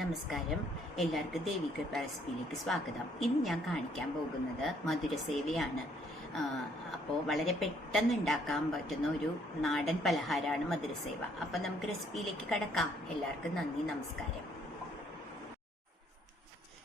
നമസ്കാരം. എല്ലാവർക്കും ദേവിക റെസിപ്പിയിലേക്ക് സ്വാഗതം. ഇന്ന് ഞാൻ കാണിക്കാൻ പോകുന്നത് മധുരസേവയാണ്. അപ്പോൾ വളരെ പെട്ടെന്ന് ഉണ്ടാക്കാൻ പറ്റുന്ന ഒരു നാടൻ പലഹാരമാണ് മധുരസേവ. അപ്പം നമുക്ക് റെസിപ്പിയിലേക്ക് കടക്കാം. എല്ലാവർക്കും നന്ദി, നമസ്കാരം.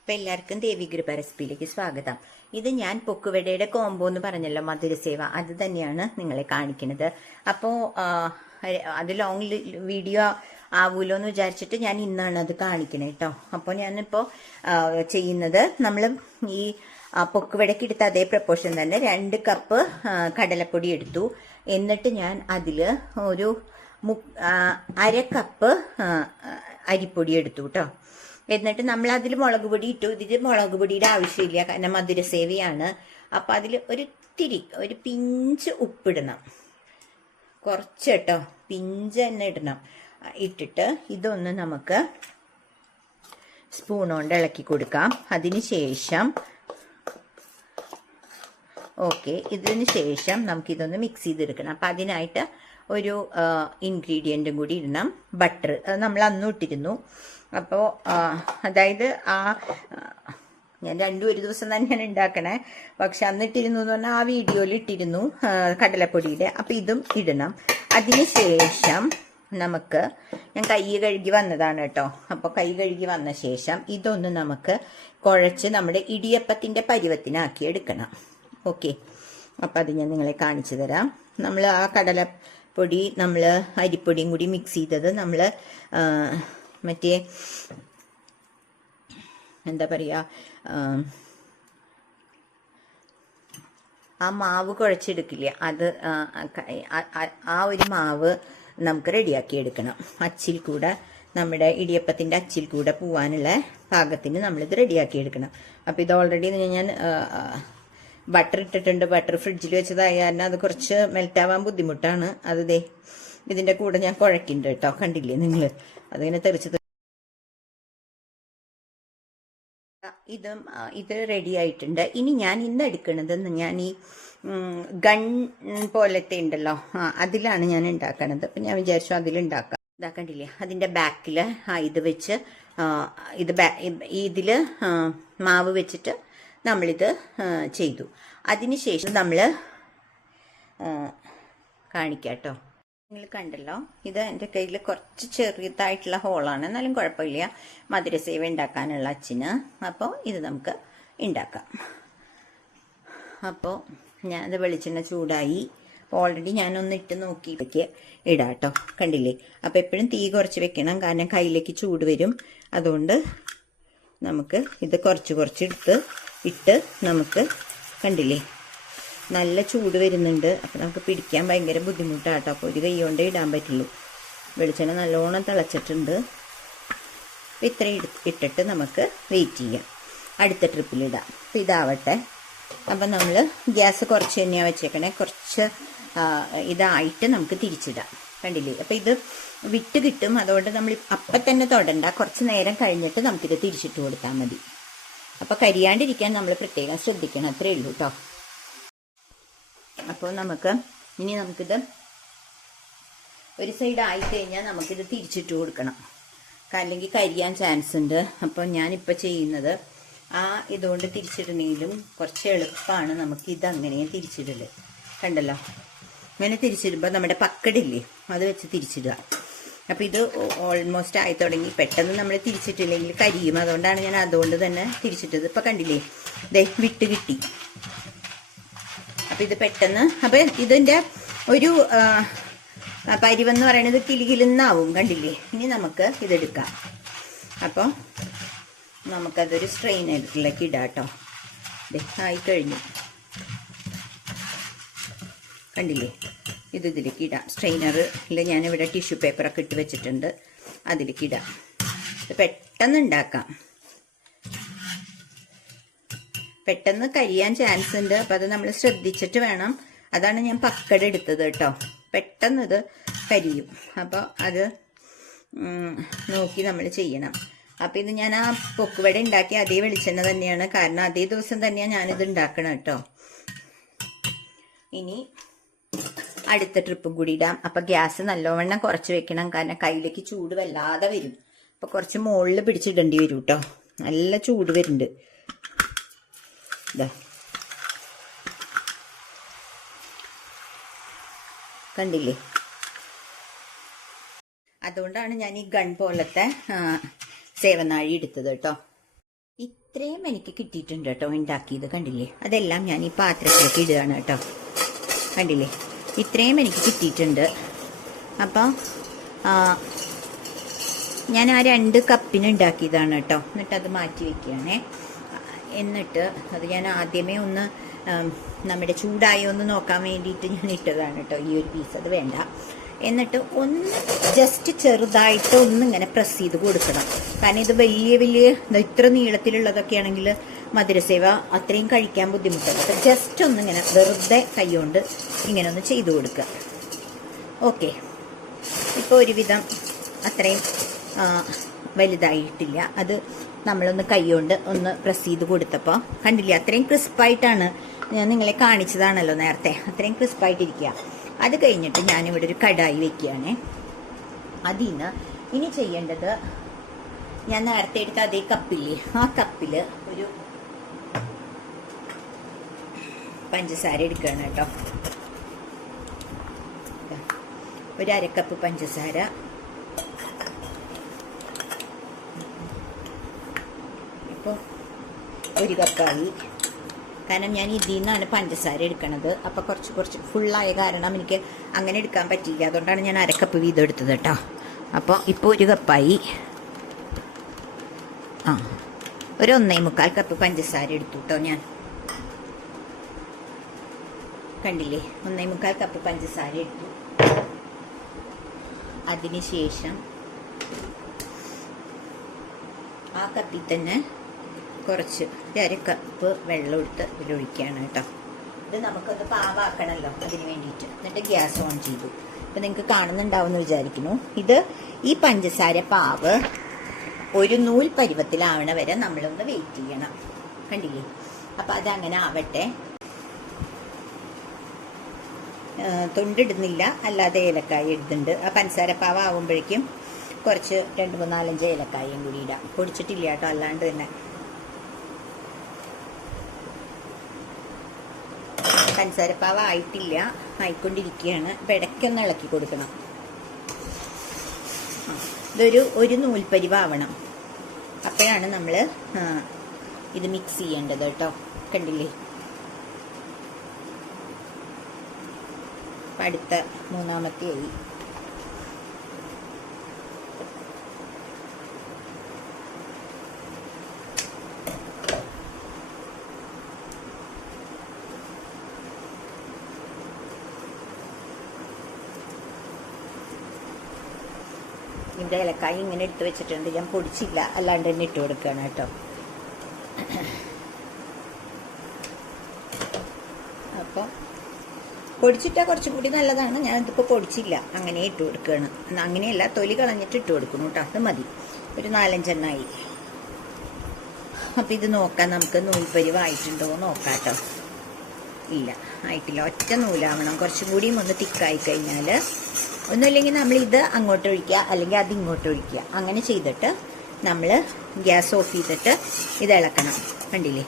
അപ്പം എല്ലാവർക്കും ദേവിക റെസിപ്പിയിലേക്ക് സ്വാഗതം. ഇത് ഞാൻ പൊക്കുവടയുടെ കോംബോ എന്ന് പറഞ്ഞല്ലോ, മധുരസേവ, അത് തന്നെയാണ് നിങ്ങളെ കാണിക്കുന്നത്. അപ്പോൾ അത് ലോങ് വീഡിയോ ആവൂലോ എന്ന് വിചാരിച്ചിട്ട് ഞാൻ ഇന്നാണ് അത് കാണിക്കണേ കേട്ടോ. അപ്പോൾ ഞാനിപ്പോൾ ചെയ്യുന്നത്, നമ്മൾ ഈ പൊക്കുവടയ്ക്ക് എടുത്ത അതേ പ്രപ്പോർഷൻ തന്നെ 2 കപ്പ് കടലപ്പൊടി എടുത്തു. എന്നിട്ട് ഞാൻ അതിൽ ഒരു 1/2 കപ്പ് അരിപ്പൊടി എടുത്തു കേട്ടോ. എന്നിട്ട് നമ്മൾ അതിൽ മുളക് പൊടി ഇട്ടു. ഇതിൽ മുളക് പൊടിയുടെ ആവശ്യമില്ല, കാരണം മധുരസേവയാണ്. അപ്പം അതിൽ ഒരു പിഞ്ച് ഉപ്പിടണം, കുറച്ച് കേട്ടോ, പിഞ്ച് തന്നെ ഇടണം. ഇട്ടിട്ട് ഇതൊന്ന് നമുക്ക് സ്പൂൺ കൊണ്ട് ഇളക്കി കൊടുക്കാം. അതിനുശേഷം ഇതിന് ശേഷം നമുക്കിതൊന്ന് മിക്സ് ചെയ്തെടുക്കണം. അപ്പം അതിനായിട്ട് ഒരു ഇൻഗ്രീഡിയൻറ്റും കൂടി ഇടണം, ബട്ടർ. അത് നമ്മൾ അന്നും ഇട്ടിരുന്നു. അപ്പോൾ അതായത് ഞാൻ ഒരു ദിവസം തന്നെയാണ് ഉണ്ടാക്കണേ, പക്ഷെ അന്നിട്ടിരുന്നു എന്ന് പറഞ്ഞാൽ ആ വീഡിയോയിൽ ഇട്ടിരുന്നു കടലപ്പൊടിയുടെ. അപ്പം ഇതും ഇടണം. അതിനുശേഷം നമുക്ക്, ഞാൻ കൈ കഴുകി വന്നതാണ് കേട്ടോ. അപ്പോൾ കൈ കഴുകി വന്ന ശേഷം ഇതൊന്ന് നമുക്ക് കുഴച്ച് നമ്മുടെ ഇടിയപ്പത്തിൻ്റെ പരുവത്തിനാക്കി എടുക്കണം. ഓക്കെ, അപ്പം അത് ഞാൻ നിങ്ങളെ കാണിച്ചു തരാം. നമ്മൾ ആ കടലപ്പൊടി, നമ്മൾ അരിപ്പൊടിയും കൂടി മിക്സ് ചെയ്തത് നമ്മൾ മറ്റേ എന്താ പറയുക, ആ മാവ് കുഴച്ചെടുക്കില്ല, അത് ആ ഒരു മാവ് നമുക്ക് റെഡിയാക്കി എടുക്കണം. അച്ചിൽ കൂടെ, നമ്മുടെ ഇടിയപ്പത്തിൻ്റെ അച്ചിൽ കൂടെ പോവാനുള്ള പാകത്തിന് നമ്മളിത് റെഡിയാക്കി എടുക്കണം. അപ്പോൾ ഇത് ഓൾറെഡി ഞാൻ ബട്ടർ ഇട്ടിട്ടുണ്ട്. ബട്ടർ ഫ്രിഡ്ജിൽ വെച്ചതായ കാരണം അത് കുറച്ച് മെൽറ്റാവാൻ ബുദ്ധിമുട്ടാണ്. അത് ഇതിൻ്റെ കൂടെ ഞാൻ കുഴക്കുന്നുണ്ട് കേട്ടോ. കണ്ടില്ലേ നിങ്ങൾ, അതിങ്ങനെ തെറിച്ച് ഇത് റെഡി ആയിട്ടുണ്ട്. ഇനി ഞാൻ ഇന്ന് എടുക്കുന്നത്, ഞാൻ ഈ ഗൺ പോലത്തെ ഉണ്ടല്ലോ, അതിലാണ് ഞാൻ ഉണ്ടാക്കണത്. അപ്പം ഞാൻ വിചാരിച്ചു അതിലുണ്ടാക്കാം. ഇതാക്കണ്ടില്ലേ, അതിൻ്റെ ബാക്കിൽ ഇത് വെച്ച് ഇതിൽ മാവ് വെച്ചിട്ട് നമ്മളിത് ചെയ്തു. അതിനുശേഷം നമ്മൾ കാണിക്കാം കേട്ടോ. നിങ്ങൾ കണ്ടല്ലോ, ഇത് എൻ്റെ കയ്യിൽ കുറച്ച് ചെറിയതായിട്ടുള്ള ഹോളാണ്, എന്നാലും കുഴപ്പമില്ല, മധുരസേവ ഉണ്ടാക്കാനുള്ള അച്ചിന്. അപ്പോൾ ഇത് നമുക്ക് ഉണ്ടാക്കാം. അപ്പോൾ ഞാനത് വെളിച്ചെണ്ണ ചൂടായി, ഓൾറെഡി ഞാനൊന്ന് ഇട്ട് നോക്കിയിട്ടേക്ക് ഇടാം കേട്ടോ. കണ്ടില്ലേ, അപ്പോൾ എപ്പോഴും തീ കുറച്ച് വെക്കണം, കാരണം കയ്യിലേക്ക് ചൂട് വരും. അതുകൊണ്ട് നമുക്ക് ഇത് കുറച്ച് ഇട്ട് നമുക്ക്, കണ്ടില്ലേ, നല്ല ചൂട് വരുന്നുണ്ട്. അപ്പോൾ നമുക്ക് പിടിക്കാൻ ഭയങ്കര ബുദ്ധിമുട്ടാണ് കേട്ടോ. അപ്പോൾ ഒരു കൈ കൊണ്ടേ ഇടാൻ പറ്റുള്ളൂ. വെളിച്ചെണ്ണ നല്ലോണം തിളച്ചിട്ടുണ്ട്. അപ്പോൾ ഇത്രയും ഇട്ടിട്ട് നമുക്ക് വെയിറ്റ് ചെയ്യാം, അടുത്ത ട്രിപ്പിലിടാം. അപ്പോൾ ഇതാവട്ടെ. അപ്പം നമ്മൾ ഗ്യാസ് കുറച്ച് തന്നെയാണ് വെച്ചേക്കണേ. കുറച്ച് ഇതായിട്ട് നമുക്ക് തിരിച്ചിടാം. കണ്ടില്ലേ, അപ്പോൾ ഇത് വിട്ട് കിട്ടും. അതുകൊണ്ട് നമ്മൾ അപ്പം തന്നെ തൊടണ്ട, കുറച്ച് നേരം കഴിഞ്ഞിട്ട് നമുക്കിത് തിരിച്ചിട്ട് കൊടുത്താൽ മതി. അപ്പോൾ കരിയാണ്ടിരിക്കാൻ നമ്മൾ പ്രത്യേകം ശ്രദ്ധിക്കണം. അത്രയേ ഉള്ളൂ കേട്ടോ. അപ്പോൾ നമുക്കിത് ഒരു സൈഡ് ആയിക്കഴിഞ്ഞാൽ നമുക്കിത് തിരിച്ചിട്ട് കൊടുക്കണം, അല്ലെങ്കിൽ കരിയാൻ ചാൻസ് ഉണ്ട്. അപ്പോൾ ഞാനിപ്പോൾ ചെയ്യുന്നത് ഇതുകൊണ്ട് തിരിച്ചിടണേലും കുറച്ച് എളുപ്പമാണ്. നമുക്കിതങ്ങനെ തിരിച്ചിടല്. കണ്ടല്ലോ, ഇങ്ങനെ തിരിച്ചിടുമ്പോൾ നമ്മുടെ പക്കടില്ലേ, അത് വെച്ച് തിരിച്ചിടുക. അപ്പോൾ ഇത് ഓൾമോസ്റ്റ് ആയി തുടങ്ങി. പെട്ടെന്ന് നമ്മൾ തിരിച്ചിട്ടില്ലെങ്കിൽ കരിയും. അതുകൊണ്ടാണ് ഞാൻ അതുകൊണ്ട് തന്നെ തിരിച്ചിട്ടത്. ഇപ്പോൾ കണ്ടില്ലേ, വിട്ട് കിട്ടി. അപ്പം ഇത് പെട്ടെന്ന്, അപ്പം ഇതിൻ്റെ ഒരു പരിവെന്ന് പറയുന്നത് കിലുകിലുന്നാവും. കണ്ടില്ലേ, ഇനി നമുക്ക് ഇതെടുക്കാം. അപ്പോൾ നമുക്കതൊരു സ്ട്രെയിനറിലേക്ക് ഇടാം കേട്ടോ. ആയിക്കഴിഞ്ഞു, കണ്ടില്ലേ, ഇതിലേക്ക് ഇടാം. സ്ട്രെയിനറിൽ ഞാനിവിടെ ടിഷ്യൂ പേപ്പറൊക്കെ ഇട്ട് വെച്ചിട്ടുണ്ട്, അതിലേക്ക് ഇടാം. ഇത് പെട്ടെന്ന് ഉണ്ടാക്കാം, പെട്ടെന്ന് കരിയാൻ ചാൻസ് ഉണ്ട്. അപ്പം അത് നമ്മൾ ശ്രദ്ധിച്ചിട്ട് വേണം. അതാണ് ഞാൻ പക്കട എടുത്തത് കേട്ടോ. പെട്ടെന്ന് ഇത് കരിയും. അപ്പോൾ അത് നോക്കി നമ്മൾ ചെയ്യണം. അപ്പം ഇത് ഞാൻ ആ പൊക്കുവട ഉണ്ടാക്കിയ അതേ വെളിച്ചെണ്ണ തന്നെയാണ്, കാരണം അതേ ദിവസം തന്നെയാണ് ഞാനിത് ഉണ്ടാക്കണം കേട്ടോ. ഇനി അടുത്ത ട്രിപ്പും കൂടി ഇടാം. അപ്പം ഗ്യാസ് നല്ലവണ്ണം കുറച്ച് വെക്കണം, കാരണം കയ്യിലേക്ക് ചൂട് വല്ലാതെ വരും. അപ്പോൾ കുറച്ച് മുകളിൽ പിടിച്ചിടേണ്ടി വരും കേട്ടോ. നല്ല ചൂട് വരുന്നുണ്ട്. ഇതാ കണ്ടില്ലേ? അതുകൊണ്ടാണ് ഞാൻ ഈ ഗൺ പോലത്തെ സേവനാഴി എടുത്തത് കേട്ടോ. ഇത്രയും എനിക്ക് കിട്ടിയിട്ടുണ്ട് കേട്ടോ ഉണ്ടാക്കിയത്. കണ്ടില്ലേ? അതെല്ലാം ഞാൻ ഈ പാത്രത്തിലേക്ക് ഇടുകയാണ് കേട്ടോ. കണ്ടില്ലേ? ഇത്രയും എനിക്ക് കിട്ടിയിട്ടുണ്ട്. അപ്പം ഞാൻ ആ 2 കപ്പിന് ഉണ്ടാക്കിയതാണ് കേട്ടോ. എന്നിട്ട് അത് മാറ്റി വയ്ക്കുകയാണേ. എന്നിട്ട് അത് ഞാൻ ആദ്യമേ ഒന്ന് നമ്മുടെ ചൂടായോ ഒന്ന് നോക്കാൻ വേണ്ടിയിട്ട് ഞാൻ ഇട്ടതാണ് കേട്ടോ ഈ ഒരു പീസ്. അത് വേണ്ട. എന്നിട്ട് ഒന്ന് ജസ്റ്റ് ചെറുതായിട്ട് ഒന്നിങ്ങനെ പ്രസ് ചെയ്ത് കൊടുക്കണം. കാരണം ഇത് വലിയ ഇത്ര നീളത്തിലുള്ളതൊക്കെ ആണെങ്കിൽ മധുരസേവ അത്രയും കഴിക്കാൻ ബുദ്ധിമുട്ടല്ല. അപ്പം ജസ്റ്റ് ഒന്നിങ്ങനെ വെറുതെ കൈകൊണ്ട് ഇങ്ങനെ ഒന്ന് ചെയ്ത് കൊടുക്കുക. ഓക്കെ, ഇപ്പോൾ ഒരുവിധം അത്രയും വലുതായിട്ടില്ല. അത് നമ്മളൊന്ന് കൈകൊണ്ട് ഒന്ന് പ്രസ് ചെയ്ത് കൊടുത്തപ്പോൾ കണ്ടില്ലേ? അത്രയും ക്രിസ്പായിട്ടാണ് ഞാൻ നിങ്ങളെ കാണിച്ചതാണല്ലോ നേരത്തെ. അത്രയും ക്രിസ്പായിട്ടിരിക്കുക. അത് കഴിഞ്ഞിട്ട് ഞാനിവിടെ ഒരു കടായി വെക്കുകയാണേ. അതിന് ഇനി ചെയ്യേണ്ടത്, ഞാൻ നേരത്തെ എടുത്ത അതേ കപ്പില്ലേ, ആ കപ്പിൽ ഒരു പഞ്ചസാര എടുക്കുകയാണ് കേട്ടോ. ഒരു 1/2 കപ്പ് പഞ്ചസാര. ഇപ്പോൾ 1 കപ്പായി. കാരണം ഞാൻ ഇതിൽ നിന്നാണ് പഞ്ചസാര എടുക്കണത്. അപ്പോൾ കുറച്ച് ഫുള്ളായ കാരണം എനിക്ക് അങ്ങനെ എടുക്കാൻ പറ്റിയില്ല. അതുകൊണ്ടാണ് ഞാൻ 1/2 കപ്പ് വീതം എടുത്തത് കേട്ടോ. അപ്പോൾ ഇപ്പോൾ 1 കപ്പായി. ഒരു 1.25 കപ്പ് പഞ്ചസാര എടുത്തു കേട്ടോ ഞാൻ. കണ്ടില്ലേ? 1.25 കപ്പ് പഞ്ചസാര എടുത്തു. അതിനുശേഷം ആ കപ്പിൽ തന്നെ കുറച്ച് 1/2 കപ്പ് വെള്ളം എടുത്ത് ഇതിലൊഴിക്കുകയാണ് കേട്ടോ. ഇത് നമുക്കൊന്ന് പാവാക്കണമല്ലോ, അതിന് വേണ്ടിയിട്ട്. എന്നിട്ട് ഗ്യാസ് ഓൺ ചെയ്തു. ഇപ്പം നിങ്ങൾക്ക് കാണുന്നുണ്ടാവുമെന്ന് വിചാരിക്കുന്നു. ഈ പഞ്ചസാര പാവ് ഒരു നൂൽ പരുവത്തിലാവണ വരെ നമ്മളൊന്ന് വെയിറ്റ് ചെയ്യണം. കണ്ടില്ലേ? അപ്പം അതങ്ങനെ ആവട്ടെ. തൊണ്ടിടുന്നില്ല, അല്ലാതെ ഏലക്കായ ഇടുന്നുണ്ട്. ആ പഞ്ചസാര പാവ് ആവുമ്പോഴേക്കും കുറച്ച് 2, 3, 4, 5 ഏലക്കായും കൂടി ഇടാം. പൊടിച്ചിട്ടില്ല കേട്ടോ, അല്ലാണ്ട് തന്നെ. പഞ്ചസാരപ്പാവ ആയിട്ടില്ല, ആയിക്കൊണ്ടിരിക്കുകയാണ്. അപ്പം ഇടയ്ക്കൊന്ന് ഇളക്കി കൊടുക്കണം. ഒരു നൂൽപ്പരിവാവണം. അപ്പോഴാണ് നമ്മൾ ഇത് മിക്സ് ചെയ്യേണ്ടത് കേട്ടോ. കണ്ടില്ലേ? അടുത്ത 3ാമത്തെ ആയി. ഇതിൻ്റെ ഏലക്കായ ഇങ്ങനെ ഇട്ട് വെച്ചിട്ടുണ്ട്. ഞാൻ പൊടിച്ചില്ല, അല്ലാണ്ട് തന്നെ ഇട്ട് കൊടുക്കുകയാണ് കേട്ടോ. അപ്പം പൊടിച്ചിട്ടാൽ കുറച്ചും കൂടി നല്ലതാണ്. ഞാൻ ഇതിപ്പോൾ പൊടിച്ചില്ല, അങ്ങനെ ഇട്ട് കൊടുക്കുകയാണ്. അങ്ങനെയല്ല, തൊലി കളഞ്ഞിട്ട് ഇട്ട് കൊടുക്കണം കേട്ടോ. അത് മതി. ഒരു 4-5 എണ്ണമായി. അപ്പം ഇത് നോക്കാം നമുക്ക്. നൂൽപ്പരിവായിട്ടുണ്ടോ നോക്കാം കേട്ടോ. ഇല്ല, ആയിട്ടില്ല. ഒറ്റ നൂലാവണം. കുറച്ചും കൂടിയും ഒന്ന് തിക്കായി കഴിഞ്ഞാൽ, ഒന്നുമില്ലെങ്കിൽ നമ്മൾ ഇത് അങ്ങോട്ട് ഒഴിക്കുക, അല്ലെങ്കിൽ അത് ഇങ്ങോട്ട് ഒഴിക്കുക. അങ്ങനെ ചെയ്തിട്ട് നമ്മൾ ഗ്യാസ് ഓഫ് ചെയ്തിട്ട് ഇത് ഇളക്കണം. കണ്ടില്ലേ?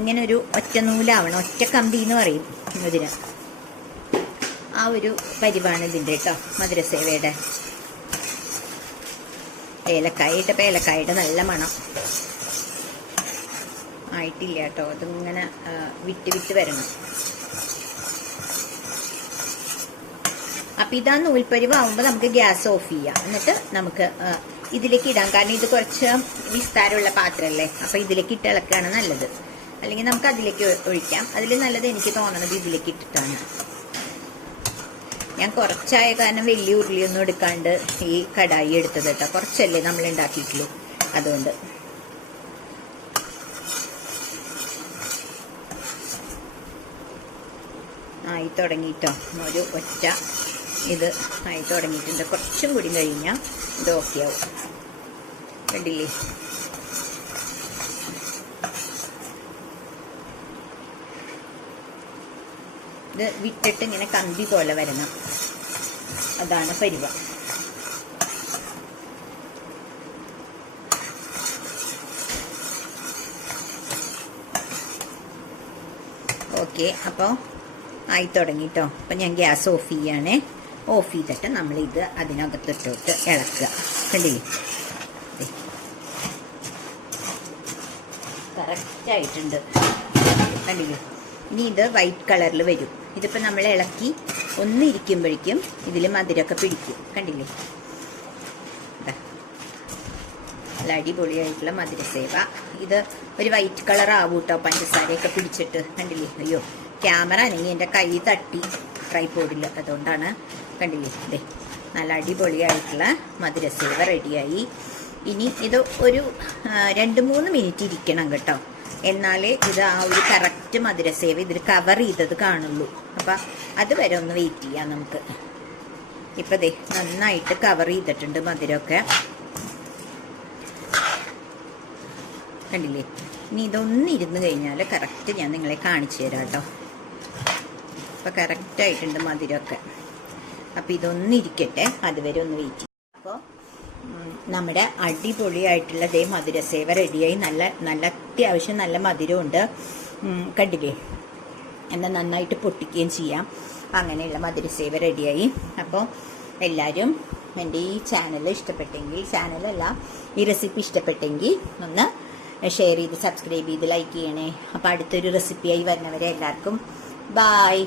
ഇങ്ങനെ ഒരു ഒറ്റ നൂലാവണം. ഒറ്റ കമ്പി എന്ന് പറയും ഇതിന്. ആ ഒരു പരിവാണ് ഇതിൻ്റെ കേട്ടോ, മധുരസേവയുടെ. ഏലക്കായ ഇട്ടപ്പോൾ ഏലക്കായുടെ നല്ല മണം. ആയിട്ടില്ല കേട്ടോ, അതിങ്ങനെ വിട്ട് വരണം. അപ്പം ഇതാ നൂൽപ്പരിവാകുമ്പോൾ നമുക്ക് ഗ്യാസ് ഓഫ് ചെയ്യാം. എന്നിട്ട് നമുക്ക് ഇതിലേക്ക് ഇടാം. കാരണം ഇത് കുറച്ച് വിസ്താരമുള്ള പാത്രമല്ലേ, അപ്പം ഇതിലേക്ക് ഇട്ട് ഇളക്കുകയാണ് നല്ലത്. അല്ലെങ്കിൽ നമുക്ക് അതിലേക്ക് ഒഴിക്കാം. അതിൽ നല്ലത് എനിക്ക് തോന്നണത് ഇതിലേക്ക് ഇട്ടിട്ടാണ്. ഞാൻ കുറച്ചായ കാരണം വലിയ ഉരുളിയൊന്നും എടുക്കാണ്ട് ഈ കടായി എടുത്തത് കേട്ടോ. കുറച്ചല്ലേ നമ്മൾ ഉണ്ടാക്കിയിട്ടുള്ളൂ, അതുകൊണ്ട്. ആയി തുടങ്ങിയിട്ടോ. ഒരു ഒറ്റ ഇത് ആയി തുടങ്ങിയിട്ടുണ്ട്. കുറച്ചും കൂടി കഴിഞ്ഞാൽ ഇത് ഓക്കെ ആവും. കണ്ടില്ലേ? ഇത് വിട്ടിട്ട് ഇങ്ങനെ കമ്പി പോലെ വരണം. അതാണ് പരിവ. ഓക്കെ, അപ്പോൾ ആയി തുടങ്ങി കേട്ടോ. അപ്പം ഞാൻ ഗ്യാസ് ഓഫ് ചെയ്യണേ. ഓഫ് ചെയ്തിട്ട് നമ്മളിത് അതിനകത്തിട്ടോട്ട് ഇളക്കുക. കണ്ടില്ലേ, കറക്റ്റായിട്ടുണ്ട്. കണ്ടില്ലേ, ഇനി ഇത് വൈറ്റ് കളറിൽ വരും. ഇതിപ്പോൾ നമ്മൾ ഇളക്കി ഒന്നിരിക്കുമ്പോഴേക്കും ഇതിൽ മധുരമൊക്കെ പിടിക്കും. കണ്ടില്ലേ, നല്ല അടിപൊളിയായിട്ടുള്ള മധുരസേവ. ഇത് ഒരു വൈറ്റ് കളർ ആവും കേട്ടോ, പഞ്ചസാരയൊക്കെ പിടിച്ചിട്ട്. കണ്ടില്ലേ, അയ്യോ ക്യാമറ ആണെങ്കിൽ എൻ്റെ കൈ തട്ടി ട്രൈപോഡിൽ, അതുകൊണ്ടാണ്. കണ്ടില്ലേ, ഇതേ നല്ല അടിപൊളിയായിട്ടുള്ള മധുരസേവ റെഡിയായി. ഇനി ഇത് ഒരു 2-3 മിനിറ്റ് ഇരിക്കണം കേട്ടോ, എന്നാലേ ഇത് ആ ഒരു കറക്റ്റ് മധുരസേവ ഇതിൽ കവർ ചെയ്തത് കാണുള്ളൂ. അപ്പം അതുവരെ ഒന്ന് വെയിറ്റ് ചെയ്യാം നമുക്ക്. ഇപ്പം ദേ നന്നായിട്ട് കവർ ചെയ്തിട്ടുണ്ട് മധുരമൊക്കെ. കണ്ടില്ലേ, ഇനി ഇതൊന്നിരുന്ന് കഴിഞ്ഞാൽ കറക്റ്റ് ഞാൻ നിങ്ങളെ കാണിച്ചു തരാം കേട്ടോ. അപ്പം കറക്റ്റായിട്ടുണ്ട് മധുരമൊക്കെ. അപ്പം ഇതൊന്നിരിക്കട്ടെ, അതുവരെ ഒന്ന് വെയിറ്റ് ചെയ്യാം. അപ്പോൾ നമ്മുടെ അടിപൊളിയായിട്ടുള്ള ദേ മധുരസേവ റെഡിയായി. നല്ല അത്യാവശ്യം നല്ല മധുരമുണ്ട്. കണ്ടില്ലേ, എന്നാൽ നന്നായിട്ട് പൊട്ടിക്കുകയും ചെയ്യാം. അങ്ങനെയുള്ള മധുരസേവ റെഡിയായി. അപ്പോൾ എല്ലാവരും എൻ്റെ ഈ ചാനൽ ഇഷ്ടപ്പെട്ടെങ്കിൽ, ചാനലല്ല ഈ റെസിപ്പി ഇഷ്ടപ്പെട്ടെങ്കിൽ ഒന്ന് ഷെയർ ചെയ്ത് സബ്സ്ക്രൈബ് ചെയ്ത് ലൈക്ക് ചെയ്യണേ. അപ്പോൾ അടുത്തൊരു റെസിപ്പിയായി വരുന്നവരെ എല്ലാവർക്കും ബായ്.